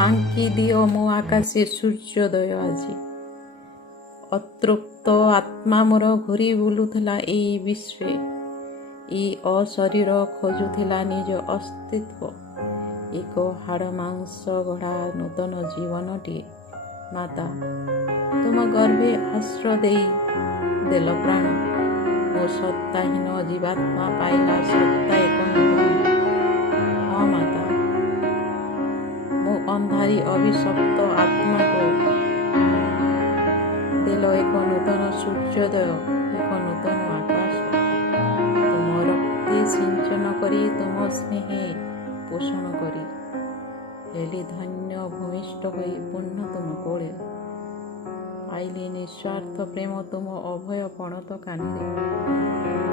ଆଙ୍କି ଦିଅ ମୋ ଆକାଶେ ସୂର୍ଯ୍ୟୋଦୟ ଆଜି। ଅତୃପ୍ତ ଆତ୍ମା ମୋର ଘୁରି ବୁଲୁଥିଲା ଏଇ ବିଶ୍ୱେ। ଏଇ ଅଶରୀର ଖୋଜୁଥିଲା ନିଜ ଅସ୍ତିତ୍ୱ। ଏକ ହାଡ଼ ମାଂସ ଗଢ଼ା ନୂତନ ଜୀବନଟିଏ। ମାତା, ତୁମ ଗର୍ଭେ ଆଶ୍ରୟ ଦେଇ ଦେଲ ପ୍ରାଣ। ମୋ ସତ୍ତାହୀନ ଜୀବାତ୍ମା ପାଇଲା ସତ୍ତା ଏକ ନୂତନ। ହଁ ମାତା, ମୋ ଅନ୍ଧାରୀ ଅଭିଶପ୍ତ ଆତ୍ମାକୁ ଦେଲ ଏକ ନୂତନ ସୂର୍ଯ୍ୟୋଦୟ, ଏକ ନୂତନ ଆକାଶ। ତୁମ ରକ୍ତେ ସିଞ୍ଚନ କରି, ତୁମ ସ୍ନେହେ ପୋଷଣ କରି ହେଲି ଧନ୍ୟ ଭୂମିଷ୍ଠ ହୋଇ ପୁଣ୍ୟ ତୁମ କୋଳେ। ପାଇଲି ନିଃସ୍ୱାର୍ଥ ପ୍ରେମ ତୁମ ଅଭୟ ପଣତ କାନିରେ।